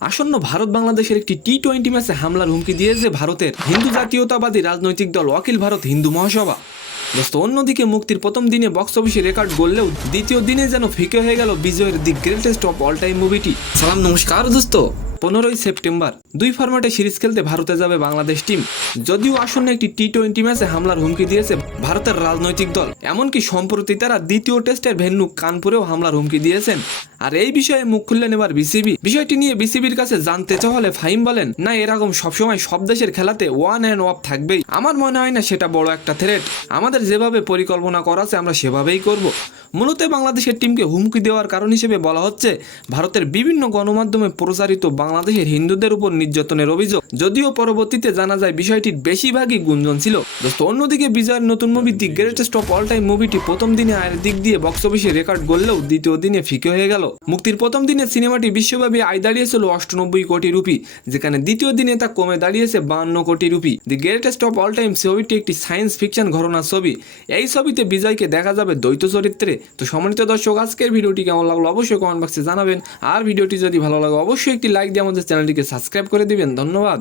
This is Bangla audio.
আসন্ন ভারত বাংলাদেশের একটি টি-20 ম্যাচে হামলার হুমকি দিয়েছে ভারতের হিন্দু জাতীয়তাবাদী রাজনৈতিক দল অখিল ভারত হিন্দু মহাসভা। দোস্ত, অন্যদিকে মুক্তির প্রথম দিনে বক্স অফিসে রেকর্ড গড়লেও দ্বিতীয় দিনে যেন ফিকে হয়ে গেল বিজয়ের the greatest of all time মুভিটি। সালাম নমস্কার দোস্ত। 15ই সেপ্টেম্বর দুই ফরম্যাটে সিরিজ খেলতে ভারতে যাবে বাংলাদেশ টিম। যদিও আসন্ন একটি টি-20 ম্যাচে হামলার হুমকি দিয়েছে ভারতের রাজনৈতিক দল, এমনকি সম্প্রতি তারা দ্বিতীয় টেস্টের ভেন্যু কানপুরেও হামলার হুমকি দিয়েছেন। আর এই বিষয়ে মুখ খুললেন এবার বিসিবি। বিষয়টি নিয়ে বিসিবির কাছে জানতে চাওয়া হলে ফাহিম বলেন, না, এরকম সবসময় সব দেশের খেলাতে ওয়ান অ্যান্ড অফ থাকবেই। আমার মনে হয় না সেটা বড় একটা থ্রেট। আমাদের যেভাবে পরিকল্পনা করা আছে আমরা সেভাবেই করব। মূলত বাংলাদেশের টিমকে হুমকি দেওয়ার কারণ হিসেবে বলা হচ্ছে ভারতের বিভিন্ন গণমাধ্যমে প্রচারিত বাংলাদেশের হিন্দুদের উপর নির্যাতনের অভিযোগ। যদিও পরবর্তীতে জানা যায় বিষয়টির বেশিরভাগই গুঞ্জন ছিল। দোস্ত, অন্যদিকে বিজয়ের নতুন movie the greatest of all time মুভিটি প্রথম দিনে আয়ের দিক দিয়ে বক্স অফিসে রেকর্ড গড়লেও দ্বিতীয় দিনে ফিকে হয়ে গেল। মুক্তির প্রথম দিনে সিনেমাটি বিশ্বব্যাপী আয় দাঁড়িয়েছিল 98 কোটি রুপি, যেখানে দ্বিতীয় দিনে তা কমে দাঁড়িয়েছে 52 কোটি rupee. The greatest of all time ছবিটি একটি সায়েন্স ফিকশন ঘটনার ছবি। এই ছবিতে বিজয়কে দেখা যাবে দ্বৈত চরিত্রে। তো সম্মানিত দর্শক, আজকের ভিডিওটি কেমন লাগলো অবশ্যই কমেন্ট বক্সে জানাবেন। আর ভিডিওটি যদি ভালো লাগে অবশ্যই একটি লাইক দিয়ে আমাদের চ্যানেলটিকে সাবস্ক্রাইব করে দিবেন। ধন্যবাদ।